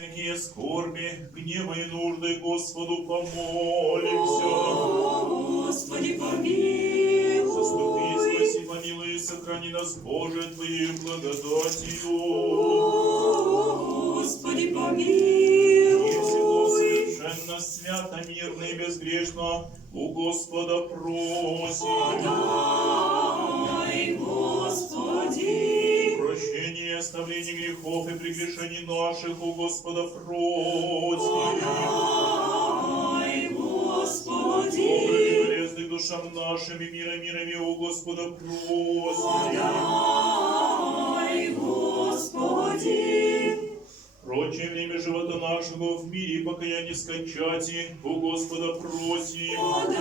Такие скорби, гнева и нужды Господу помолимся. Господи, помилуй. Заступи, спаси, помилуй и сохрани нас, Боже, Твоей благодатью. Господи, помилуй. И всего совершенно, свято, мирно и безгрешно у Господа просим. Подай, Господи. Прощение, оставление грехов и прегрешений наших у Господа просим. Подай, Господи. Добрый и полезный душам нашим и мирами у Господа просим. Подай, Господи. Прочее время живота нашего в мире и покаяние скончати у Господа просим. Подай,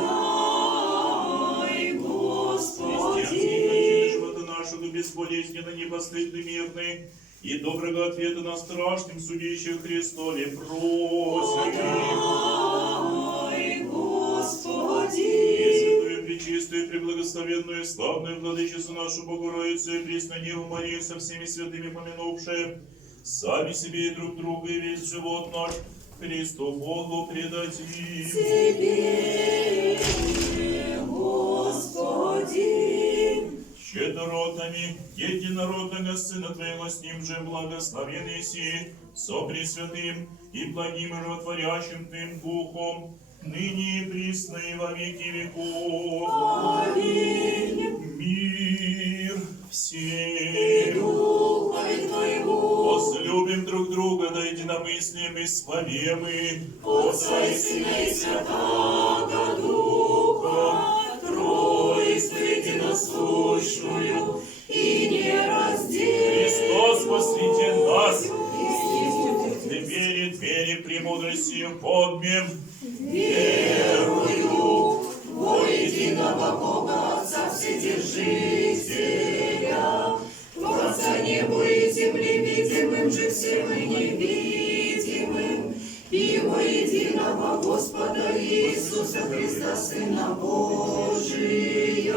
Господи. Христианские кончины живота нашего безболезненно, непостыдны, мирны, и доброго ответа на страшном судище Христове просим. Подай, Господи. И святую, пречистую, преблагословенную, славную владычицу нашу Богородицу и пресную Деву Марию со всеми святыми помянувшие, сами себе и друг друга и весь живот наш Христу Богу предадим. Тебе, Господи. Щедротами единородного Сына Твоего с Ним же благословен си, со Пресвятым и благим и животворящим Твоим Духом, ныне и присно и во веки веков. Аминь. Мир И всем. Духове Твоему. Возлюбим друг друга, да единомыслием исповемы. Отца и Сына и Святаго Духа, Троицу единосущную и нераздельную. Христос посреди нас. Двери премудрости подмем. Верую во единого Бога, Отца Вседержителя, Творца неба и земли, видимым же всем и невидимым, и во единого Господа Иисуса Христа, Сына Божия,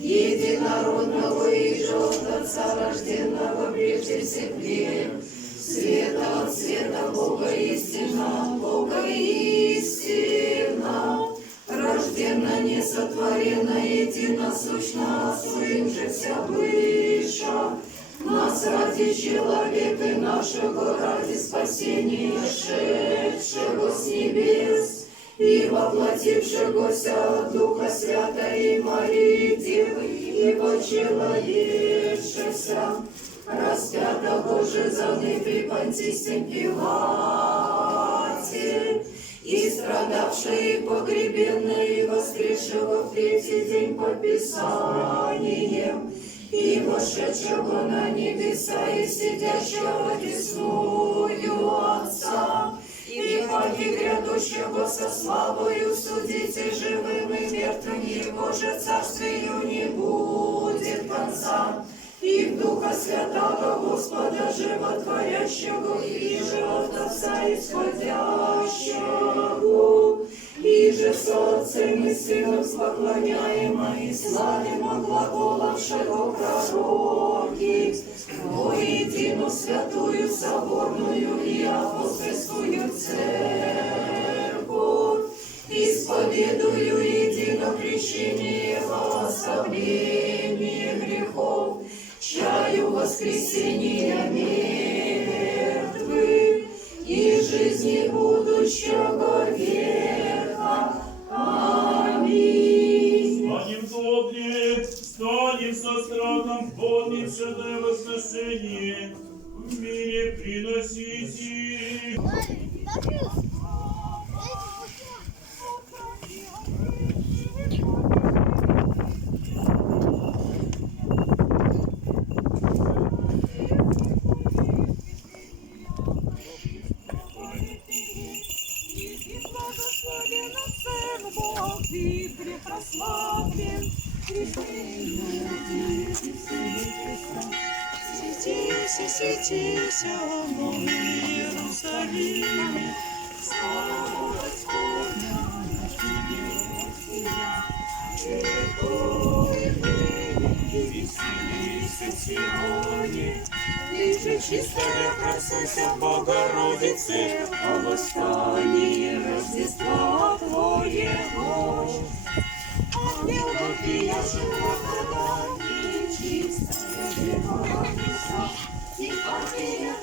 единородного и же от Отца, рожденного прежде всех век, света от света, Бога истина, Бога истина, рождена, несотворена, единосущна, Своим же вся быша, нас ради человека нашего, ради спасения, шедшего с небес и воплотившегося от Духа Святого и Марии Девы, и вочеловечеся, распята Боже завны при Понтийском Пилате, и страдавший, и погребенный, и воскресшего в третий день по Писаниям, и вошедшего на небеса, и сидящего десную Отца, и паки грядущего со славою судите живым и мертвым, Его же царствию не будет конца. И в Духа Святого Господа Животворящего, и же от Отца исходящего, и же с Отцем и Сыном поклоняемо и славимо глаголавшего пророки, воедино святую соборную и апостольскую церковь, исповедую едино крещение во оставление грехов, чаю воскресения мертвых и жизни будущего века. Аминь. Станем добре, станем со страхом, помним святое воскресение, в мире приносите. Благословен Отцем Бог и препрославлен, Святися, святися, новый Иерусалиме, слава Господня на тебе, веселись сегодня, ты же чистая красота Богородица. Богородице, о восстании Рождества Твоего. Ангел вопиящий благодати, чистая Дева Христа, и Патия